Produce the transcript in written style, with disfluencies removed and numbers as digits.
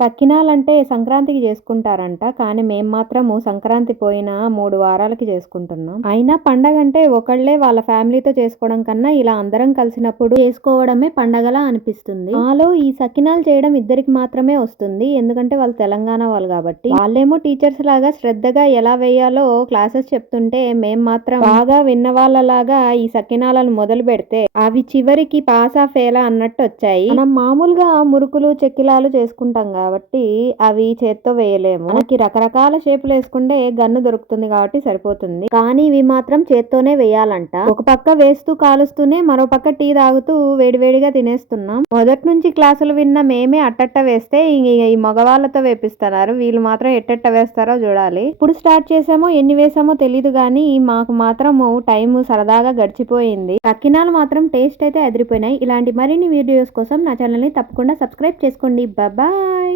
సకినాలంటే సంక్రాంతికి చేసుకుంటారంట. కానీ మేము మాత్రము సంక్రాంతి పోయిన 3 వారాలకి చేసుకుంటున్నాం. అయినా పండగంటే ఒకళ్ళే వాళ్ళ ఫ్యామిలీతో చేసుకోవడం కన్నా ఇలా అందరం కలిసినప్పుడు చేసుకోవడమే పండగలా అనిపిస్తుంది. మాలో ఈ సకినాలు చేయడం ఇద్దరికి మాత్రమే వస్తుంది. ఎందుకంటే వాళ్ళు తెలంగాణ వాళ్ళు కాబట్టి. వాళ్ళేమో టీచర్స్ లాగా శ్రద్ధగా ఎలా వేయాలో క్లాసెస్ చెప్తుంటే మేము మాత్రం బాగా విన్న వాళ్ళలాగా ఈ సకినాలను మొదలు పెడితే అవి చివరికి పాసా ఫెయిలా అన్నట్టు వచ్చాయి. మనం మామూలుగా మురుకులు చెక్కిలాలు చేసుకుంటాం కాబట్టి అవి చేత్తో వేయలేము. మనకి రకరకాల షేపులు వేసుకుంటే గన్ను దొరుకుతుంది కాబట్టి సరిపోతుంది. కానీ ఇవి మాత్రం చేత్తోనే వేయాలంట. ఒక పక్క వేస్తూ కాలుస్తూనే మరో పక్క టీ తాగుతూ వేడివేడిగా తినేస్తున్నాం. మొదటి నుంచి క్లాసులు విన్న మేమే అట్టట్ట వేస్తే ఈ మగవాళ్ళతో వేపిస్తున్నారు. వీళ్ళు మాత్రం ఎట్టెట్ట వేస్తారో చూడాలి. ఇప్పుడు స్టార్ట్ చేసామో ఎన్ని వేసామో తెలీదు కానీ మాకు మాత్రము టైం సరదాగా గడిచిపోయింది. సకినాలు మాత్రం టేస్ట్ అయితే అదిరిపోయినాయి. ఇలాంటి మరిన్ని వీడియోస్ కోసం నా ఛానల్ ని తప్పకుండా సబ్స్క్రైబ్ చేసుకోండి. బాయ్.